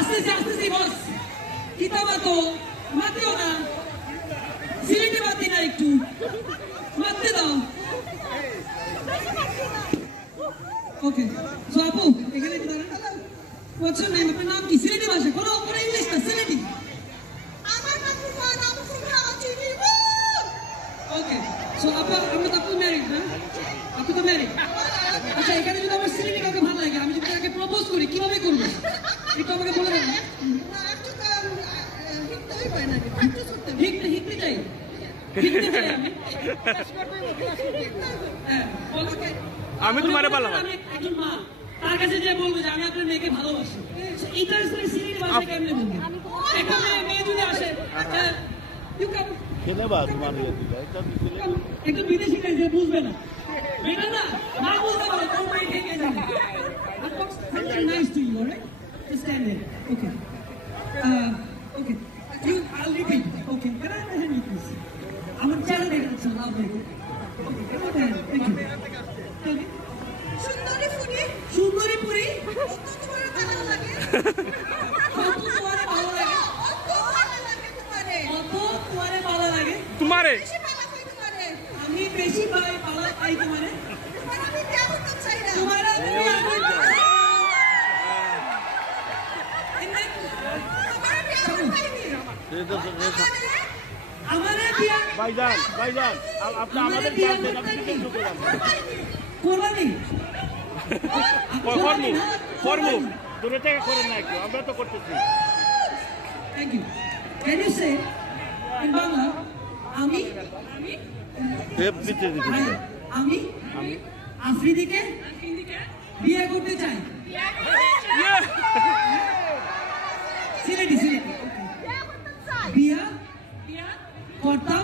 আসতেছি বস কিতাবা তো মাতিও না সিলেটে মাতি না একটু মারতে দাও ওকে সো আপু এখানে একটু দাঁড়ান হোয়াটস ইওর নেম আপনার নাম কি সিলেটি ভাষা কোনো ইংলিশ না সিলেটি আমার নাম ওকে সো আপু আমরা তো আপু ম্যারিড না আপু তো ম্যারিড আচ্ছা এখানে যদি আমার সিলেটি কাউকে ভালো লাগে আমি যদি তাকে প্রপোজ করি কিভাবে করব একটু আমাকে বলে দেন হিকতে চাই আমি তোমারে ভালো আমি একজন মা তার কাছে যে বলবো যে আমি আপনার মেয়েকে ভালোবাসি এইটা সিলেটি ভাষায় কেমনে বলবো একটা মেয়ে যদি আসে একজন বিদেশি যে বুঝবে না না বুঝতে পারে তোর মেয়ে ঠেকে যাবে nice to you alright just stand there okay okay I'll repeat okay can I have a hand with this আমার চেহারা দেখেন লাভ দেখে okay thank you সুন্দরী পুরি তোমার ভালো লাগে তোমারে আমি বেশি পাই তোমারে ভাইজান আপনি আমাদের ফর্মু দূরে থেকে করেন না একটু আমরা তো করতেছি thank you can you say in Bangla আমি আফ্রিদিকে বিয়ে করতে চাই সিলেটি বিয়া কর্তা